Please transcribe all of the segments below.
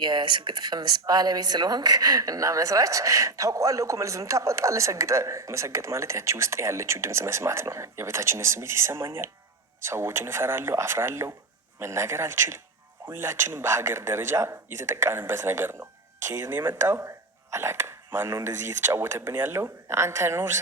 የስግጥ ፍምስ ባለቤት ስለሆንክ እና መስራች ታውቀዋለህ እኮ መልስ ታወጣለህ። መሰገጥ ማለት ያቺ ውስጥ ያለችው ድምፅ መስማት ነው። የበታችነት ስሜት ይሰማኛል። ሰዎችን እፈራለሁ፣ አፍራለሁ፣ መናገር አልችልም። ሁላችንም በሀገር ደረጃ የተጠቃንበት ነገር ነው። ከየት ነው የመጣው አላውቅም። ማን ነው እንደዚህ እየተጫወተብን ያለው? አንተ ኑር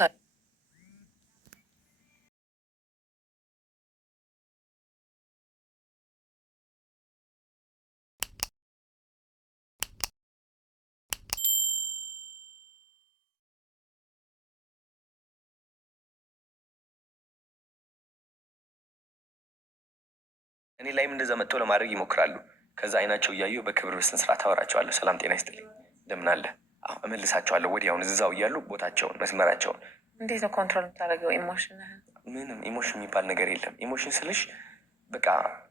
እኔ ላይም እንደዛ መጥተው ለማድረግ ይሞክራሉ። ከዛ አይናቸው እያዩ በክብር በስነ ስርዓት አወራቸዋለሁ። ሰላም ጤና ይስጥልኝ፣ እንደምን አለ? እመልሳቸዋለሁ ወዲያውኑ እዛው እያሉ ቦታቸውን መስመራቸውን። እንዴት ነው ኮንትሮል የምታደርገው ኢሞሽንህን? ምንም ኢሞሽን የሚባል ነገር የለም። ኢሞሽን ስልሽ በቃ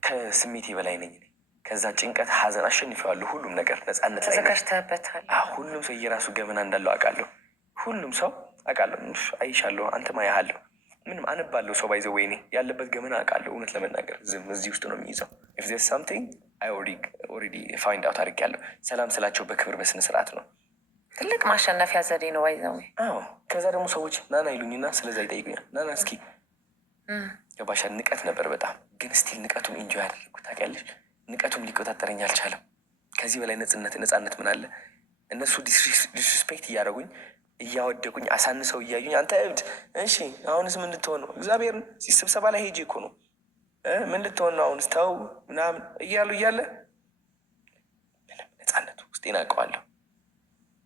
ከስሜቴ በላይ ነኝ። ከዛ ጭንቀት፣ ሀዘን አሸንፈዋለሁ። ሁሉም ነገር ነፃነት ላይ ተዘጋጅተህበታል። ሁሉም ሰው የራሱ ገመና እንዳለው አውቃለሁ። ሁሉም ሰው አውቃለሁ። አይሻለሁ፣ አንተማ ያሃለሁ ምንም አነባለሁ። ሰው ባይዘው ወይኔ ያለበት ገመና አውቃለሁ። እውነት ለመናገር ዝም እዚህ ውስጥ ነው የሚይዘው። ኢፍ ዜርስ ሳምቲንግ አይ ኦልሬዲ ፋይንድ አውት አድርጌያለሁ። ሰላም ስላቸው በክብር በስነ ስርዓት ነው። ትልቅ ማሸነፊያ ዘዴ ነው ባይዘው። አዎ። ከዛ ደግሞ ሰዎች ናና ይሉኝና ስለዛ ይጠይቁኛል። ናና እስኪ ገባሻ? ንቀት ነበር በጣም ግን ስቲል ንቀቱም ኢንጆይ ያደረግኩት ታውቂያለሽ። ንቀቱም ሊቆጣጠረኝ አልቻለም። ከዚህ በላይ ነፃነት ምን አለ? እነሱ ዲስሪስፔክት እያደረጉኝ እያወደቁኝ አሳንሰው እያዩኝ አንተ እብድ፣ እሺ አሁንስ ምን ልትሆን ነው? እግዚአብሔርን ስብሰባ ላይ ሄጄ እኮ ነው ምን ልትሆን ነው አሁንስ ተው ምናምን እያሉ እያለ ነፃነቱ ውስጤን አውቀዋለሁ።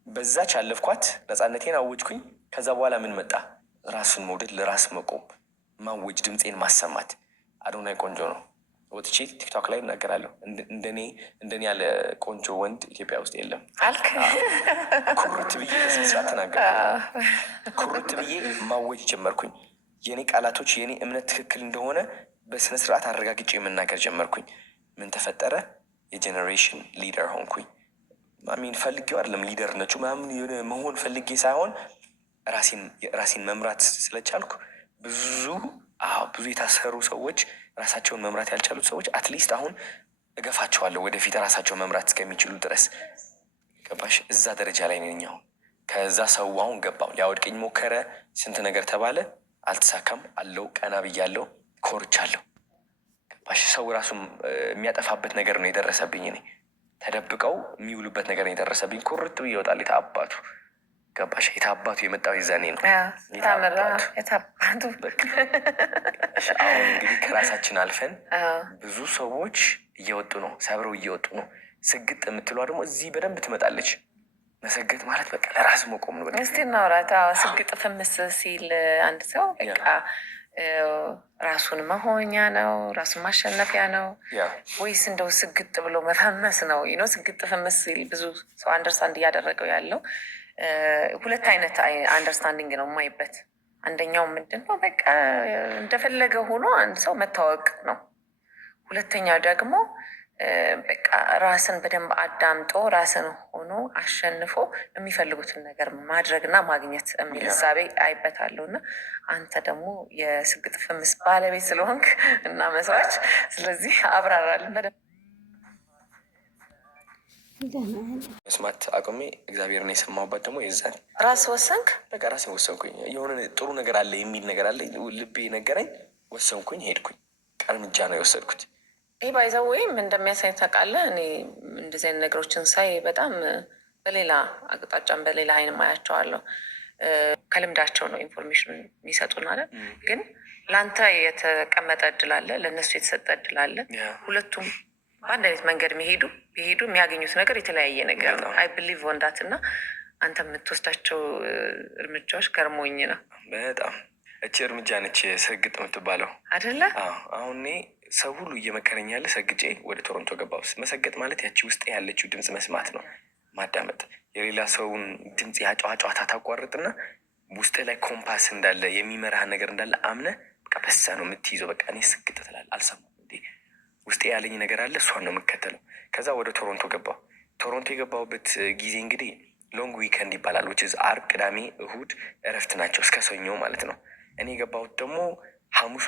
በዛች አለፍኳት፣ ነፃነቴን አወጅኩኝ። ከዛ በኋላ ምን መጣ? ራሱን መውደድ፣ ለራስ መቆም፣ ማወጅ፣ ድምፄን ማሰማት። አዶናይ ቆንጆ ነው። ወጥቼ ቲክቶክ ላይ እናገራለሁ። እንደኔ ያለ ቆንጆ ወንድ ኢትዮጵያ ውስጥ የለም አልክ። ኩርት ብዬ በስነስርዓት ተናገርኩ። ኩርት ብዬ ማወጅ ጀመርኩኝ። የኔ ቃላቶች የኔ እምነት ትክክል እንደሆነ በስነስርዓት አረጋግጬ የመናገር ጀመርኩኝ። ምን ተፈጠረ? የጄኔሬሽን ሊደር ሆንኩኝ። ማሚን ፈልጌው አይደለም ሊደርነቱ ምናምን የሆነ መሆን ፈልጌ ሳይሆን ራሴን መምራት ስለቻልኩ ብዙ የታሰሩ ሰዎች ራሳቸውን መምራት ያልቻሉት ሰዎች አትሊስት አሁን እገፋቸዋለሁ ወደፊት ራሳቸውን መምራት እስከሚችሉ ድረስ። ገባሽ? እዛ ደረጃ ላይ ነኝ አሁን። ከዛ ሰው አሁን ገባው ሊያወድቀኝ ሞከረ። ስንት ነገር ተባለ፣ አልተሳካም። አለው ቀና ብያለሁ፣ ኮርቻለሁ። ገባሽ? ሰው ራሱ የሚያጠፋበት ነገር ነው የደረሰብኝ። እኔ ተደብቀው የሚውሉበት ነገር ነው የደረሰብኝ። ኩርት ብዬ ይወጣል። የታባቱ ገባሽ? የታባቱ የመጣው የዛኔ ነው። የታባቱ አሁን እንግዲህ ከራሳችን አልፈን ብዙ ሰዎች እየወጡ ነው፣ ሰብረው እየወጡ ነው። ስግጥ የምትለዋ ደግሞ እዚህ በደንብ ትመጣለች። መሰገጥ ማለት በቃ ለራስ መቆም ነው። እስቲ እናውራት። ስግጥ ፍምስ ሲል አንድ ሰው በቃ ራሱን መሆኛ ነው፣ ራሱን ማሸነፊያ ነው ወይስ እንደው ስግጥ ብሎ መፈመስ ነው? ስግጥ ፍምስ ሲል ብዙ ሰው አንደርስታንድ እያደረገው ያለው ሁለት አይነት አንደርስታንዲንግ ነው የማይበት። አንደኛው ምንድን ነው በቃ እንደፈለገ ሆኖ አንድ ሰው መታወቅ ነው። ሁለተኛው ደግሞ በቃ ራስን በደንብ አዳምጦ ራስን ሆኖ አሸንፎ የሚፈልጉትን ነገር ማድረግና ማግኘት የሚል እሳቤ አይበታለሁ። እና አንተ ደግሞ የስግጥ ፍምስ ባለቤት ስለሆንክ እና መስራች፣ ስለዚህ አብራራልን በደንብ። መስማት አቁሜ እግዚአብሔርን የሰማሁበት ደግሞ የዛን ራስ ወሰንክ። በቃ ራሴን ወሰንኩኝ። የሆነ ጥሩ ነገር አለ የሚል ነገር አለ ልቤ ነገረኝ። ወሰንኩኝ፣ ሄድኩኝ። እርምጃ ነው የወሰድኩት። ይህ ባይዘው ወይም እንደሚያሳይ ታውቃለህ። እኔ እንደዚህ አይነት ነገሮችን ሳይ በጣም በሌላ አቅጣጫም በሌላ አይን ማያቸዋለሁ። ከልምዳቸው ነው ኢንፎርሜሽን የሚሰጡን አለ። ግን ለአንተ የተቀመጠ እድል አለ፣ ለእነሱ የተሰጠ እድል አለ። ሁለቱም በአንድ አይነት መንገድ ቢሄዱ የሚያገኙት ነገር የተለያየ ነገር ነው። አይ ብሊቭ ወንዳት እና አንተ የምትወስዳቸው እርምጃዎች ገርሞኝ ነው በጣም። እቺ እርምጃ ነች ስግጥ የምትባለው አይደለ? አሁን እኔ ሰው ሁሉ እየመከረኝ ያለ ሰግጬ ወደ ቶሮንቶ ገባሁ። መሰገጥ ማለት ያቺ ውስጥ ያለችው ድምፅ መስማት ነው፣ ማዳመጥ። የሌላ ሰውን ድምፅ ያጫዋጫዋታ ታቋርጥና ውስጥ ላይ ኮምፓስ እንዳለ የሚመራህ ነገር እንዳለ አምነህ በቃ በሳ ነው የምትይዘው። በቃ እኔ ስግጥ ትላለህ። አልሰማም እንዴ ውስጤ ያለኝ ነገር አለ፣ እሷን ነው የምከተለው። ከዛ ወደ ቶሮንቶ ገባሁ። ቶሮንቶ የገባሁበት ጊዜ እንግዲህ ሎንግ ዊከንድ ይባላል። ዓርብ፣ ቅዳሜ፣ እሁድ እረፍት ናቸው እስከ ሰኞ ማለት ነው። እኔ የገባሁት ደግሞ ሐሙስ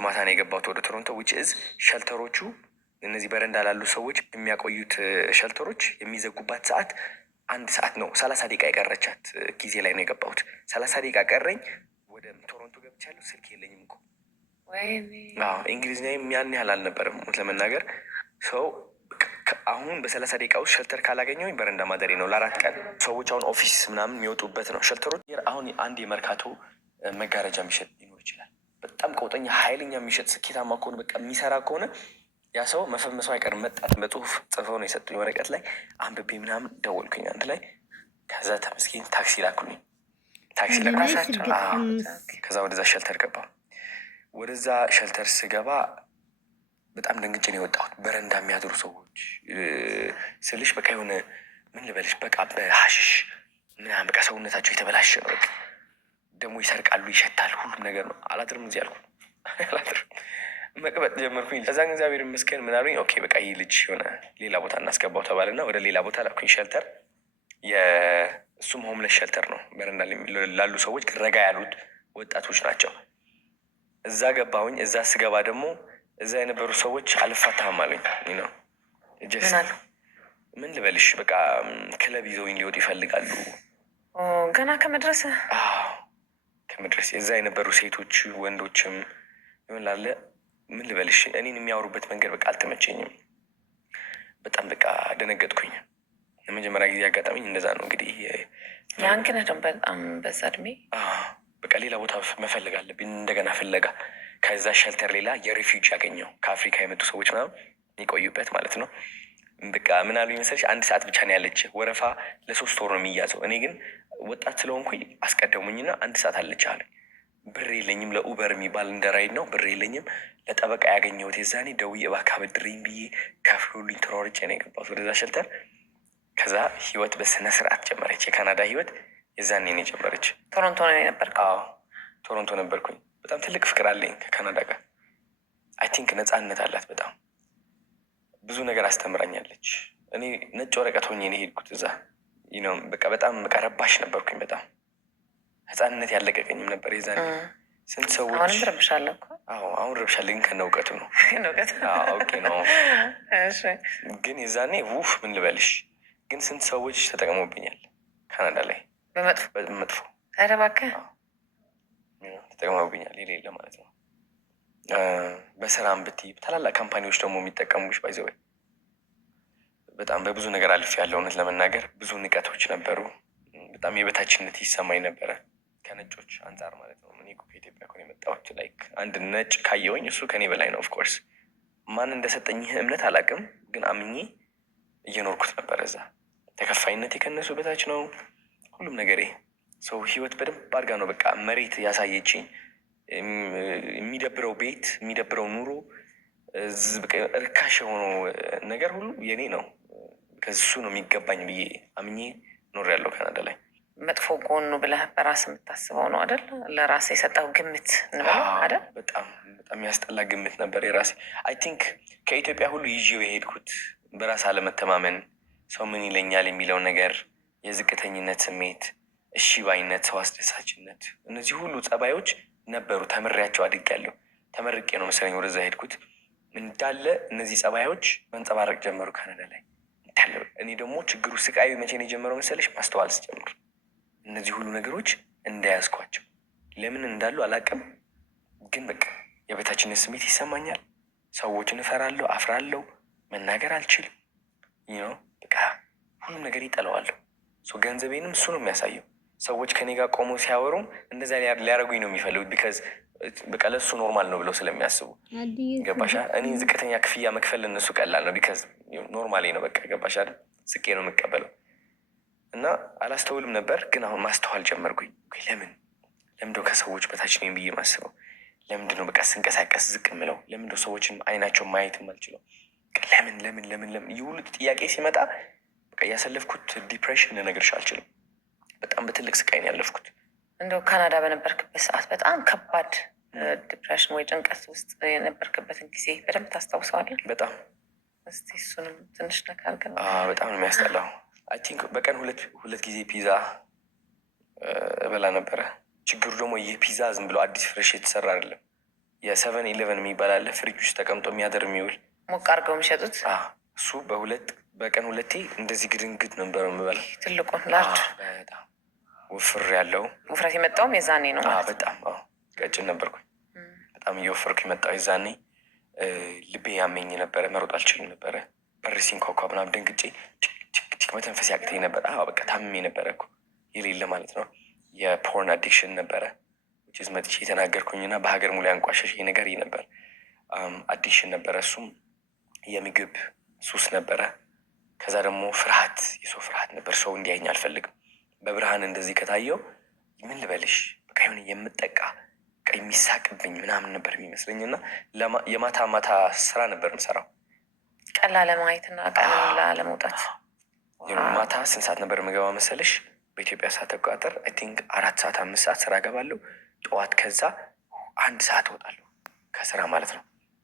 ማታ ነው የገባሁት ወደ ቶሮንቶ። ሸልተሮቹ እነዚህ በረንዳ ላሉ ሰዎች የሚያቆዩት ሸልተሮች የሚዘጉባት ሰዓት 1 ሰዓት ነው። 30 ደቂቃ የቀረቻት ጊዜ ላይ ነው የገባሁት። 30 ደቂቃ ቀረኝ። ወደ ቶሮንቶ ገብቻለሁ። ስልክ የለኝም እኮ እንግሊዝኛ ያን ያህል አልነበረም ለመናገር ሰው። አሁን በ30 ደቂቃ ውስጥ ሸልተር ካላገኘሁኝ በረንዳ ማደሬ ነው ለ4 ቀን። ሰዎች አሁን ኦፊስ ምናምን የሚወጡበት ነው ሸልተሮች። አሁን አንድ የመርካቶ መጋረጃ የሚሸጥ ሊኖር ይችላል። በጣም ቀውጠኛ ኃይለኛ የሚሸጥ ስኬታማ ከሆነ በቃ የሚሰራ ከሆነ ያ ሰው መፈመሱ አይቀርም። መጣት በጽሁፍ ጽፈው ነው የሰጡኝ ወረቀት ላይ አንብቤ ምናምን ደወልኩኝ አንድ ላይ። ከዛ ተመስገን ታክሲ ላኩልኝ። ታክሲ ላኩላቸው። ከዛ ወደዛ ሸልተር ገባ። ወደዛ ሸልተር ስገባ በጣም ደንግጬ ነው የወጣሁት። በረንዳ የሚያድሩ ሰዎች ስልሽ በቃ የሆነ ምን ልበልሽ በቃ በሀሽሽ ምናምን በቃ ሰውነታቸው የተበላሸ ነው። በቃ ደግሞ ይሰርቃሉ፣ ይሸታል፣ ሁሉም ነገር ነው። አላድርም እዚህ አልኩ። አላድርም መቅበጥ ጀመርኩኝ። ከዛን እግዚአብሔር ይመስገን ምን አሉኝ፣ ኦኬ በቃ ይህ ልጅ የሆነ ሌላ ቦታ እናስገባው ተባለና ወደ ሌላ ቦታ ላኩኝ ሸልተር። እሱም ሆምለስ ሸልተር ነው። በረንዳ ላሉ ሰዎች ረጋ ያሉት ወጣቶች ናቸው። እዛ ገባሁኝ። እዛ ስገባ ደግሞ እዛ የነበሩ ሰዎች አልፋታህም አሉኝ ነው። ምን ልበልሽ በቃ ክለብ ይዘውኝ ሊወጡ ይፈልጋሉ ገና ከመድረስ ከመድረስ። የዛ የነበሩ ሴቶች ወንዶችም ይሆን ላለ ምን ልበልሽ እኔን የሚያወሩበት መንገድ በቃ አልተመቸኝም። በጣም በቃ ደነገጥኩኝ። ለመጀመሪያ ጊዜ አጋጣሚኝ እንደዛ ነው እንግዲህ። ያን ግን በጣም በዛ እድሜ በቃ ሌላ ቦታ መፈለግ አለብኝ እንደገና ፍለጋ። ከዛ ሸልተር ሌላ የሪፊውጅ ያገኘው ከአፍሪካ የመጡ ሰዎች ምናምን የሚቆዩበት ማለት ነው። በቃ ምን አሉኝ መሰለሽ 1 ሰዓት ብቻ ነው ያለች ወረፋ፣ ለ3 ወር ነው የሚያዘው። እኔ ግን ወጣት ስለሆንኩኝ አስቀደሙኝና 1 ሰዓት አለች አሉኝ። ብር የለኝም፣ ለኡበር የሚባል እንደ ራይድ ነው፣ ብር የለኝም። ለጠበቃ ያገኘሁት የዛኔ ደውዬ እባክህ አበድረኝ ብዬ ከፍሎልኝ ተሯርጬ ነው የገባሁት ወደዛ ሸልተር። ከዛ ህይወት በስነ ስርዓት ጀመረች። የካናዳ ህይወት የዛኔ ነው የጀመረች። ቶሮንቶ ነው የነበርኩ? አዎ ቶሮንቶ ነበርኩኝ። በጣም ትልቅ ፍቅር አለኝ ከካናዳ ጋር። አይ ቲንክ ነፃነት አላት በጣም ብዙ ነገር አስተምራኛለች። እኔ ነጭ ወረቀት ሆኜ ነው የሄድኩት እዛ። በቃ በጣም በቃ ረባሽ ነበርኩኝ። በጣም ህፃንነት ያለቀቀኝም ነበር የዛኔ። ስንት ሰዎች አሁንም ረብሻለሁ እኮ። አሁን ረብሻለሁ ግን ከነ እውቀቱ ነው። ኦኬ ነው ግን የዛኔ ውፍ ምን ልበልሽ ግን ስንት ሰዎች ተጠቅመውብኛል ካናዳ ላይ በመጥፎ። ኧረ እባክህ ተጠቅመውብኛል የሌለ ማለት ነው። በስራም ብትይ ታላላቅ ካምፓኒዎች ደግሞ የሚጠቀሙሽ ባይዘወይ በጣም በብዙ ነገር አልፍ ያለው እውነት ለመናገር ብዙ ንቀቶች ነበሩ። በጣም የበታችነት ይሰማኝ ነበረ ከነጮች አንጻር ማለት ነው። እኔ ከኢትዮጵያ እኮ ነው የመጣሁት። ላይክ አንድ ነጭ ካየውኝ እሱ ከኔ በላይ ነው። ኦፍኮርስ ማን እንደሰጠኝ እምነት አላውቅም፣ ግን አምኜ እየኖርኩት ነበረ እዛ። ተከፋይነት የከነሱ በታች ነው ሁሉም ነገሬ። ሰው ህይወት በደንብ አድርጋ ነው በቃ መሬት ያሳየችኝ። የሚደብረው ቤት፣ የሚደብረው ኑሮ፣ እርካሽ የሆነው ነገር ሁሉ የኔ ነው። ከሱ ነው የሚገባኝ ብዬ አምኜ ኖር ያለው ካናዳ ላይ። መጥፎ ጎኑ ብለህ በራስ የምታስበው ነው አይደል? ለራስ የሰጠው ግምት እንበለው አይደል? በጣም በጣም ያስጠላ ግምት ነበር የራሴ። አይ ቲንክ ከኢትዮጵያ ሁሉ ይዤው የሄድኩት በራስ አለመተማመን፣ ሰው ምን ይለኛል የሚለው ነገር፣ የዝቅተኝነት ስሜት፣ እሺ ባይነት፣ ሰው አስደሳችነት፣ እነዚህ ሁሉ ጸባዮች ነበሩ። ተምሬያቸው አድጌያለሁ። ተመርቄ ነው መሰለኝ ወደዛ ሄድኩት። እንዳለ እነዚህ ጸባዮች መንጸባረቅ ጀመሩ ካናዳ ላይ እንዳለ። እኔ ደግሞ ችግሩ ስቃዩ መቼ ነው የጀመረው መሰለሽ? ማስተዋል ስጀምር እነዚህ ሁሉ ነገሮች እንዳያዝኳቸው ለምን እንዳሉ አላውቅም፣ ግን በቃ የበታችነት ስሜት ይሰማኛል። ሰዎችን እፈራለሁ፣ አፍራለሁ፣ መናገር አልችልም። በቃ ሁሉም ነገር ይጠለዋለሁ። ገንዘቤንም እሱ ነው የሚያሳየው። ሰዎች ከኔ ጋር ቆመው ሲያወሩም እንደዛ ሊያደርጉኝ ነው የሚፈልጉት። ቢካዝ በቃ ለእሱ ኖርማል ነው ብለው ስለሚያስቡ። ገባሻ? እኔ ዝቅተኛ ክፍያ መክፈል እነሱ ቀላል ነው። ቢካዝ ኖርማሌ ነው በቃ። ገባሻ? ስቄ ነው የምቀበለው እና አላስተውልም ነበር፣ ግን አሁን ማስተዋል ጀመርኩኝ። ለምንድነው ከሰዎች በታች ነኝ ብዬ ማስበው? ለምንድነው በቃ ስንቀሳቀስ ዝቅ ምለው? ለምንድነው ሰዎችን አይናቸው ማየትም አልችለው? ለምን ይህ ሁሉ ጥያቄ ሲመጣ በቃ ያሳለፍኩት ዲፕሬሽን ልነግርሽ አልችልም። በጣም በትልቅ ስቃይ ነው ያለፍኩት። እንደው ካናዳ በነበርክበት ሰዓት በጣም ከባድ ዲፕሬሽን ወይ ጭንቀት ውስጥ የነበርክበትን ጊዜ በደንብ ታስታውሰዋለህ? በጣም። እስቲ እሱንም ትንሽ ነገር ግን። በጣም ነው የሚያስጠላው። አይ ቲንክ በቀን ሁለት ጊዜ ፒዛ እበላ ነበረ። ችግሩ ደግሞ ይህ ፒዛ ዝም ብሎ አዲስ ፍሬሽ የተሰራ አይደለም። የ7-11 የሚባል አለ ፍሪጅ ውስጥ ተቀምጦ የሚያደር የሚውል ሞቅ አድርገው የሚሸጡት እሱ በቀን ሁለቴ እንደዚህ ግድንግድ ነበር የምበላው። ትልቁን ላርጅ በጣም ውፍር ያለው ውፍረት የመጣውም የዛኔ ነው ማለት በጣም ቀጭን ነበርኩኝ። በጣም እየወፈርኩ የመጣው የዛኔ ልቤ ያመኝ ነበረ፣ መሮጥ አልችልም ነበረ። በር ሲንኳኳ ምናምን ደንግጬ ቲክ መተንፈስ ያቅተኝ ነበር። በቃ ታምሜ ነበረ እኮ የሌለ ማለት ነው። የፖርን አዲክሽን ነበረ ዝ መጥቼ የተናገርኩኝና በሀገር ሙሉ ያንቋሸሽ ነገር ይህ ነበር። አዲክሽን ነበረ። እሱም የምግብ ሱስ ነበረ። ከዛ ደግሞ ፍርሃት፣ የሰው ፍርሃት ነበር። ሰው እንዲያየኝ አልፈልግም። በብርሃን እንደዚህ ከታየው ምን ልበልሽ በቃ የሆነ የምጠቃ የሚሳቅብኝ ምናምን ነበር የሚመስለኝ እና የማታ ማታ ስራ ነበር የምሰራው ቀን ላለማየትና ቀን ላለመውጣት። ማታ ስንት ሰዓት ነበር የምገባ መሰለሽ? በኢትዮጵያ ሰዓት አቆጣጠር አይ ቲንክ 4 ሰዓት 5 ሰዓት ስራ እገባለሁ ጠዋት። ከዛ 1 ሰዓት እወጣለሁ ከስራ ማለት ነው።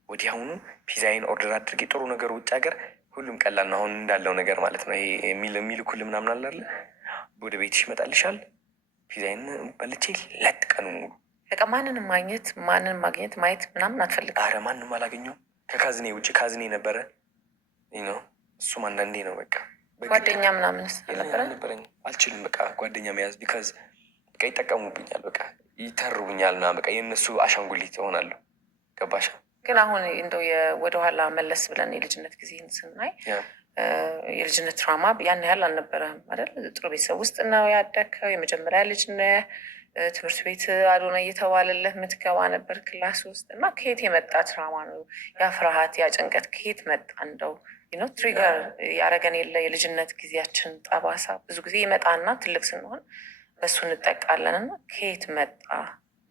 ወዲያውኑ ፒዛይን ኦርደር አድርጌ ጥሩ ነገር ውጭ ሀገር ሁሉም ቀላል ነው አሁን እንዳለው ነገር ማለት ነው። ይሄ የሚልኩል ምናምን አለ ወደ ቤትሽ ይመጣልሻል። ፒዛይን በልቼ ለጥ ቀኑ ሙሉ በቃ ማንንም ማግኘት ማየት ምናምን አትፈልግም? አረ ማንም አላገኘሁም ከካዝኔ ውጭ። ካዝኔ ነበረ ነው እሱም አንዳንዴ ነው በቃ። ጓደኛ ምናምንስ ነበረኝ? አልችልም በቃ ጓደኛ መያዝ ቢካዝ በቃ ይጠቀሙብኛል፣ በቃ ይተርቡኛል እና በቃ የእነሱ አሻንጉሊት እሆናለሁ። ገባሻ? ግን አሁን እንደው ወደኋላ መለስ ብለን የልጅነት ጊዜን ስናይ የልጅነት ትራውማ ያን ያህል አልነበረም አይደል? ጥሩ ቤተሰብ ውስጥ ነው ያደግከው። የመጀመሪያ ልጅ ነህ። ትምህርት ቤት አዶና እየተባለለህ የምትገባ ነበር ክላስ ውስጥ እና ከየት የመጣ ትራውማ ነው? ያ ፍርሃት፣ ያ ጭንቀት ከየት መጣ? እንደው ትሪገር ያደረገን የለ የልጅነት ጊዜያችን ጠባሳ ብዙ ጊዜ ይመጣና ትልቅ ስንሆን በሱ እንጠቃለን እና ከየት መጣ?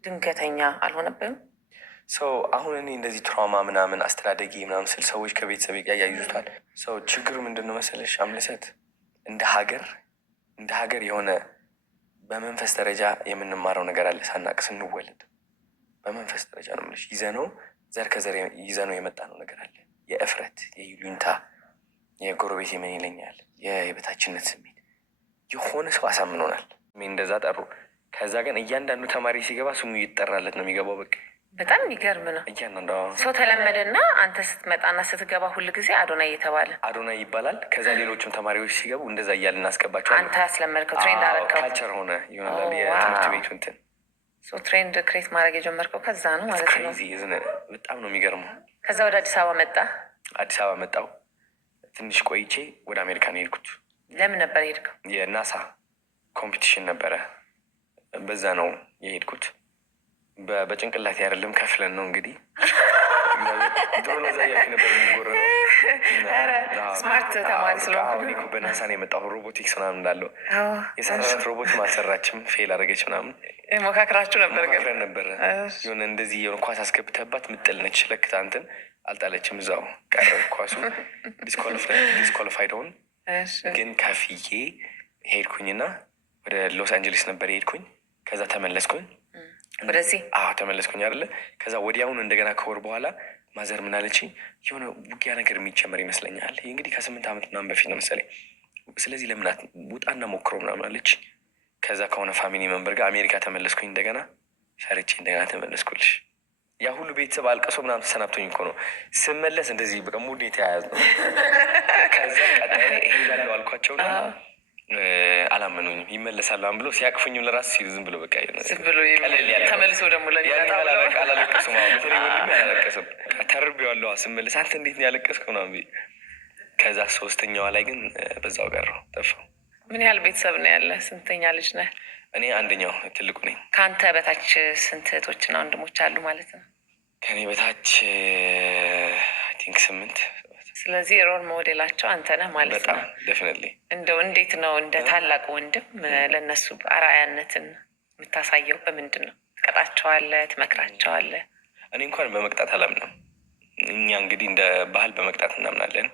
ድንገተኛ አልሆነብንም? ሰው አሁን እኔ እንደዚህ ትራውማ ምናምን አስተዳደጊ ምናምን ስል ሰዎች ከቤተሰብ ጋር ያዩታል። ሰው ችግሩ ምንድን ነው መሰለሽ አምለሰት፣ እንደ ሀገር የሆነ በመንፈስ ደረጃ የምንማረው ነገር አለ ሳናቅ ስንወለድ። በመንፈስ ደረጃ ነው የምልሽ ይዘነው ዘር ከዘር ይዘነው የመጣ ነው ነገር አለ። የእፍረት፣ የይሉኝታ፣ የጎረቤት ምን ይለኛል፣ የበታችነት ስሜት የሆነ ሰው አሳምኖናል። እንደዛ ጠሩ። ከዛ ግን እያንዳንዱ ተማሪ ሲገባ ስሙ ይጠራለት ነው የሚገባው። በቃ በጣም የሚገርም ነው። እያንዳንዱ ሰው ተለመደና አንተ ስትመጣና ስትገባ ሁል ጊዜ አዶናይ እየተባለ አዶናይ ይባላል። ከዛ ሌሎችም ተማሪዎች ሲገቡ እንደዛ እያልን እናስገባቸዋለን። አንተ ያስለመድከው ትሬንድ አደረከው፣ ካልቸር ሆነ ይሆናል የትምህርት ቤቱ እንትን ትሬንድ ክሬት ማድረግ የጀመርከው ከዛ ነው ማለት ነው። በጣም ነው የሚገርመው። ከዛ ወደ አዲስ አበባ መጣ። አዲስ አበባ መጣው። ትንሽ ቆይቼ ወደ አሜሪካ ነው የሄድኩት። ለምን ነበር የሄድከው? የናሳ ኮምፒቲሽን ነበረ፣ በዛ ነው የሄድኩት። በጭንቅላት አይደለም ከፍለን ነው እንግዲህ ድሮ ነዛ እያልኩ ነበር የሚጎረው። ስማርት ተማሪ ስለሆንኩ በናሳ ነው የመጣሁ። ሮቦቲክስ ምናምን እንዳለው የሰራት ሮቦት አልሰራችም፣ ፌል አደረገች ምናምን። ሞካክራችሁ ነበር? ሞካክረን ነበረ። የሆነ እንደዚህ የሆነ ኳስ አስገብተባት ምጥል ነች ለክታ እንትን አልጣለችም፣ እዛው ቀረ ኳሱ። ዲስኳሊፋይድ ሆን። ግን ከፍዬ ሄድኩኝና ወደ ሎስ አንጀሊስ ነበር የሄድኩኝ። ከዛ ተመለስኩኝ ወደዚህ ተመለስኩኝ አይደለ። ከዛ ወዲያውኑ እንደገና ከወር በኋላ ማዘር ምን አለችኝ፣ የሆነ ውጊያ ነገር የሚጨመር ይመስለኛል። ይህ እንግዲህ ከ8 ዓመት ምናምን በፊት ነው መሰለኝ። ስለዚህ ለምናት ውጣና ሞክረው ምናምን አለች። ከዛ ከሆነ ፋሚሊ መንበር ጋር አሜሪካ ተመለስኩኝ። እንደገና ሰርቼ እንደገና ተመለስኩልሽ። ያ ሁሉ ቤተሰብ አልቀሶ ምናምን ተሰናብቶኝ እኮ ነው ስመለስ እንደዚህ በቃ ሙድ የተያያዝ ነው። ከዛ ቀጣይ እሄዳለሁ አልኳቸውና አላመኑኝም። ይመለሳሉ ብሎ ሲያቅፉኝም ለራሱ ሲሉ ዝም ብሎ በቃ ተመልሶ ደግሞ አላለቀሱም። በተለይ ወንድሜ አላለቀስም። ተርቤዋለሁ ስመለስ አንተ እንዴት ነው ያለቀስከው ምናምን። ከዛ 3ኛዋ ላይ ግን በዛው ቀረሁ ጠፋሁ። ምን ያህል ቤተሰብ ነው ያለ? ስንተኛ ልጅ ነህ? እኔ አንደኛው ትልቁ ነኝ። ከአንተ በታች ስንት እህቶችና ወንድሞች አሉ ማለት ነው? ከኔ በታች አይ ቲንክ 8። ስለዚህ ሮል ሞዴላቸው አንተ ነህ ማለት ነው። ደፍኒትሊ። እንደው እንዴት ነው እንደ ታላቅ ወንድም ለእነሱ አርአያነትን የምታሳየው? በምንድን ነው? ትቀጣቸዋለህ? ትመክራቸዋለህ? እኔ እንኳን በመቅጣት አላምንም። እኛ እንግዲህ እንደ ባህል በመቅጣት እናምናለን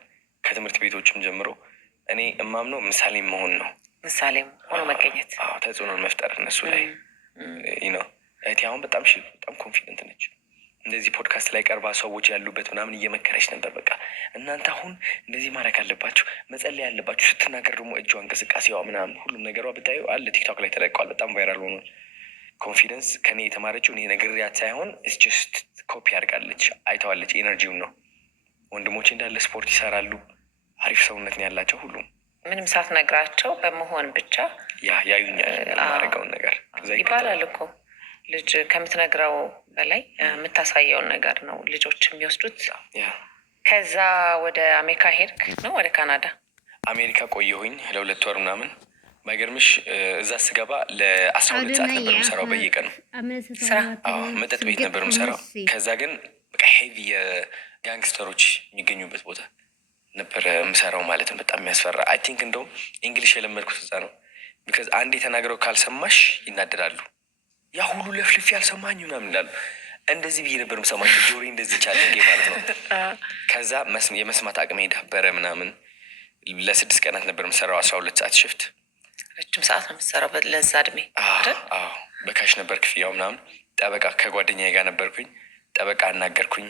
ከትምህርት ቤቶችም ጀምሮ። እኔ እማምነው ምሳሌ መሆን ነው። ምሳሌ ሆኖ መገኘት፣ ተጽዕኖን መፍጠር እነሱ ላይ ነው። እህቴ አሁን በጣም ኮንፊደንት ነች። እንደዚህ ፖድካስት ላይ ቀርባ ሰዎች ያሉበት ምናምን እየመከረች ነበር። በቃ እናንተ አሁን እንደዚህ ማድረግ አለባችሁ፣ መጸለይ ያለባችሁ። ስትናገር ደግሞ እጇ እንቅስቃሴዋ ምናምን ሁሉም ነገሯ ብታዩ አለ ቲክቶክ ላይ ተለቀዋል። በጣም ቫይራል ሆኗል። ኮንፊደንስ ከኔ የተማረችው እኔ ነግሬያት ሳይሆን ጀስት ኮፒ አድርጋለች፣ አይተዋለች። ኤነርጂውን ነው ወንድሞቼ እንዳለ ስፖርት ይሰራሉ። አሪፍ ሰውነት ነው ያላቸው ሁሉም። ምንም ሳትነግራቸው በመሆን ብቻ ያዩኛል የማደርገውን ነገር ይባላል እኮ ልጅ ከምትነግረው በላይ የምታሳየውን ነገር ነው ልጆች የሚወስዱት። ከዛ ወደ አሜሪካ ሄድክ ነው? ወደ ካናዳ? አሜሪካ ቆየሁኝ ለ2 ወር ምናምን። ባይገርምሽ እዛ ስገባ ለ12 ሰዓት ነበር የምሰራው በየቀኑ ስራ። መጠጥ ቤት ነበር የምሰራው። ከዛ ግን በቃ ሄቪ የጋንግስተሮች የሚገኙበት ቦታ ነበር የምሰራው ማለት ነው። በጣም የሚያስፈራ። አይ ቲንክ እንደውም እንግሊሽ የለመድኩት እዛ ነው። ቢካዝ አንዴ ተናግረው ካልሰማሽ ይናደዳሉ። ያ ሁሉ ለፍልፌ ያልሰማኝ ምናምን ይላሉ። እንደዚህ ብዬ ነበር የምሰማቸው፣ ጆሮዬ እንደዚህ ቻለጌ ማለት ነው። ከዛ የመስማት አቅሜ ዳበረ ምናምን። ለ6 ቀናት ነበር የምሰራው 12 ሰዓት ሽፍት። ረጅም ሰዓት ነው የምትሰራው ለዛ እድሜ። በካሽ ነበር ክፍያው ምናምን። ጠበቃ ከጓደኛዬ ጋር ነበርኩኝ። ጠበቃ አናገርኩኝ።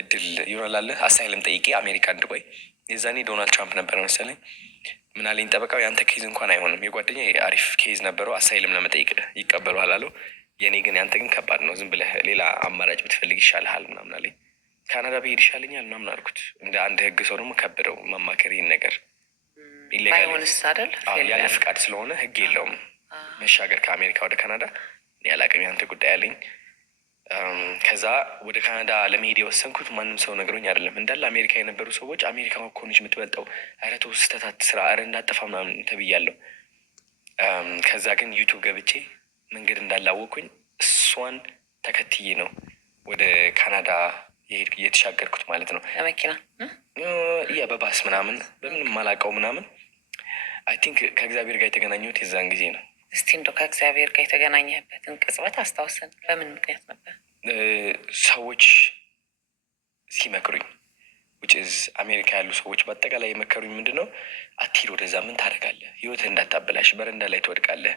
እድል ይሆናል አሳይለም ጠይቄ አሜሪካ እንድቆይ። የዛኔ ዶናልድ ትራምፕ ነበር መሰለኝ። ምን አለኝ ጠበቃው፣ ያንተ ኬዝ እንኳን አይሆንም፣ የጓደኛ አሪፍ ኬዝ ነበረው፣ አሳይለም ለመጠየቅ ይቀበሉሃል አለው። የኔ ግን ያንተ ግን ከባድ ነው፣ ዝም ብለህ ሌላ አማራጭ ብትፈልግ ይሻልሃል ምናምን አለኝ። ካናዳ ብሄድ ይሻለኛል ምናምን አልኩት። እንደ አንድ ህግ ሰው ደግሞ ከበደው ማማከር። ይህን ነገር ባይሆንስ አይደል ያለ ፍቃድ ስለሆነ ህግ የለውም መሻገር ከአሜሪካ ወደ ካናዳ። ያላቅም ያንተ ጉዳይ አለኝ። ከዛ ወደ ካናዳ ለመሄድ የወሰንኩት ማንም ሰው ነግሮኝ አይደለም። እንዳለ አሜሪካ የነበሩ ሰዎች አሜሪካ እኮ ነች የምትበልጠው፣ ኧረ ተው ስህተት ስራ፣ ኧረ እንዳጠፋ ምናምን ተብያለሁ። ከዛ ግን ዩቱብ ገብቼ መንገድ እንዳላወቅኩኝ እሷን ተከትዬ ነው ወደ ካናዳ የተሻገርኩት ማለት ነው። መኪና በባስ ምናምን በምንም ማላውቀው ምናምን። አይ ቲንክ ከእግዚአብሔር ጋር የተገናኘሁት የዛን ጊዜ ነው። እስቲ እንደው ከእግዚአብሔር ጋር የተገናኘበትን ቅጽበት አስታውሰን። በምን ምክንያት ነበር? ሰዎች ሲመክሩኝ ውጭዝ አሜሪካ ያሉ ሰዎች በአጠቃላይ የመከሩኝ ምንድን ነው፣ አትሂድ ወደዛ፣ ምን ታደርጋለህ፣ ህይወትህ እንዳታበላሽ፣ በረንዳ ላይ ትወድቃለህ፣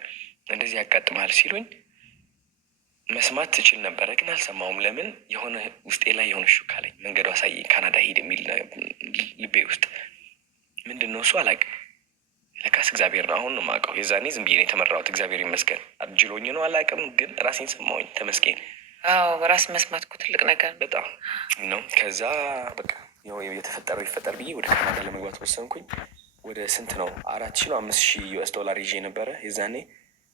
እንደዚህ ያጋጥመሃል ሲሉኝ መስማት ትችል ነበረ፣ ግን አልሰማሁም። ለምን? የሆነ ውስጤ ላይ የሆነ ሹክ አለኝ። መንገዱ አሳየኝ፣ ካናዳ ሂድ የሚል ልቤ ውስጥ ምንድን ነው እሱ አላውቅም። ለካስ እግዚአብሔር ነው። አሁን ነው የማውቀው። የዛኔ ዝም ብዬ ነው የተመራሁት። እግዚአብሔር ይመስገን። አጅሎኝ ነው አላውቅም፣ ግን ራሴን ሰማሁኝ። ተመስገን። ራስ መስማት እኮ ትልቅ ነገር በጣም ነው። ከዛ በቃ የተፈጠረው ይፈጠር ብዬ ወደ ካናዳ ለመግባት ወሰንኩኝ። ወደ ስንት ነው 4,000 ነው 5,000 ዩኤስ ዶላር ይዤ ነበረ የዛኔ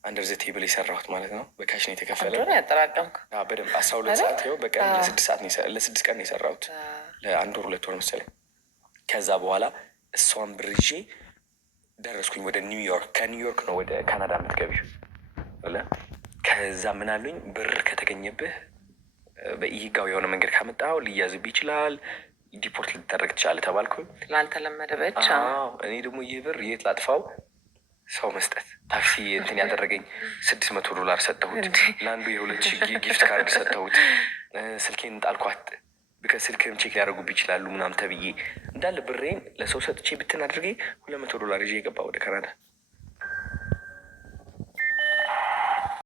አንደር ዘ ቴብል የሰራሁት ማለት ነው። በካሽ ነው የተከፈለ። ያጠራቀምኩ በደንብ 12 ሰዓት ይኸው በቀን ለ6 ቀን የሰራሁት ለ1 ወር 2 ወር መሰለኝ። ከዛ በኋላ እሷን ብር ይዤ ደረስኩኝ ወደ ኒውዮርክ። ከኒውዮርክ ነው ወደ ካናዳ የምትገቢው። ከዛ ምን አሉኝ፣ ብር ከተገኘብህ በኢህጋዊ የሆነ መንገድ ካመጣው ሊያዝብ ይችላል፣ ዲፖርት ልትደረግ ትችላለህ ተባልኩ። ላልተለመደ ብቻ። እኔ ደግሞ ይህ ብር የት ላጥፋው? ሰው መስጠት። ታክሲ እንትን ያደረገኝ $600 ሰጠሁት። ለአንዱ የ2,000 ጊፍት ካርድ ሰጠሁት። ስልኬን ጣልኳት። ስልክም ቼክ ሊያደርጉብህ ይችላሉ ምናምን ተብዬ እንዳለ ብሬን ለሰው ሰጥቼ ብትን አድርጌ $200 ይዤ የገባ ወደ ካናዳ።